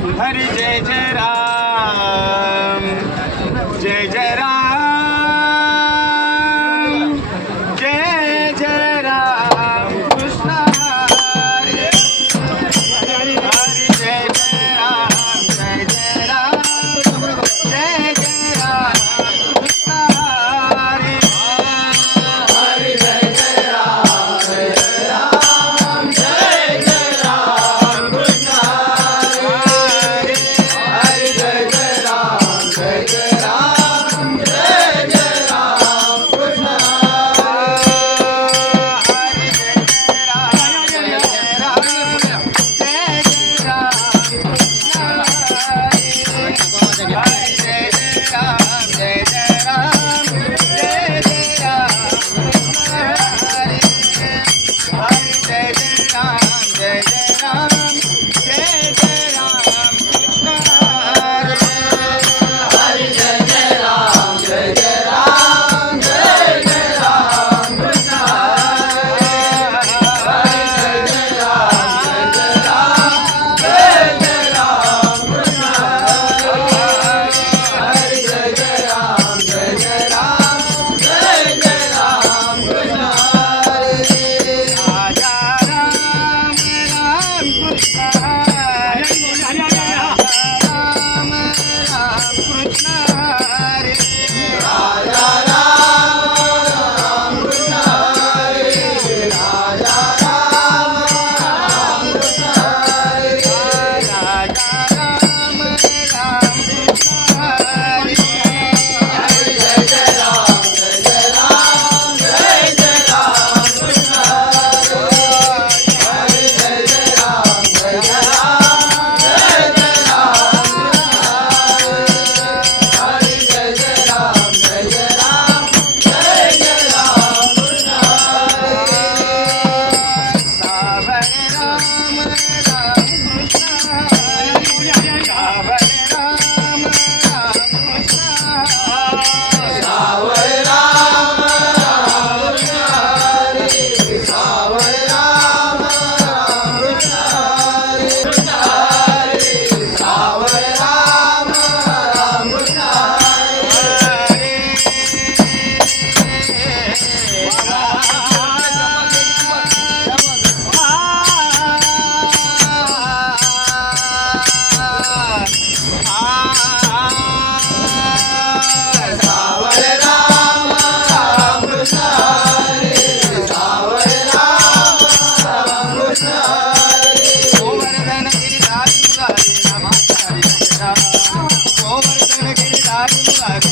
Hari Jai Jai Ram, Jai Jai Ram, Jai Jai Ram Krishna Hari, Hari Jai Jai Ram, Jai Jai Ram, Jai Jai Ram Krishna Hari, Hari Jai Jai Ram, Jai Jai Ram, Jai Jai Ram Krishna Hari, Hari Jai Jai Ram, Jai Jai Ram, Jai Jai Ram Krishna Hari, Hari Jai Jai Ram, Jai Jai Ram, Jai Jai Ram Krishna Hari, Hari Jai Jai Ram, Jai Jai Ram, Jai Jai Ram Krishna Hari, Hari Jai Jai Ram, Jai Jai Ram, Jai Jai Ram Krishna Hari, Hari Jai Jai Ram, Jai Jai Ram, Jai Jai Ram Krishna Hari, Hari Jai Jai Ram, Jai Jai Ram, Jai Jai Ram Krishna Hari, Hari Jai Jai Ram, Jai Jai Ram, Jai Jai Ram Krishna Hari, Raja Ram Ram Krishna Hari, Ram Ram Krishna Hari, Raja Ram Krishna Hari, Raja Ram Krishna Hari, Raja Ram Krishna Hari, Hari Jai Jai Ram, Jai Jai Ram, Jai Jai Ram Krishna Hari, Hari Jai Jai Ram, Jai Jai Ram, Jai Jai Ram Krishna Hari, Hari Jai Jai Ram, Jai Jai Ram, Jai Jai Ram Krishna Hari, Savare Ram Ram Krishna Hari, Savare Ram Ram Krishna Hari, Savare Ram Ram Krishna Hari, Savare Ram Ram Krishna Hari, Krishna Hari, Savare Ram Ram Krishna Savare Ram Ram Krishna Hari, Savare Ram Ram Krishna Hari, Govardhan Giridhari Murari Ram Hari Ram, Govardhan Giridhari Murari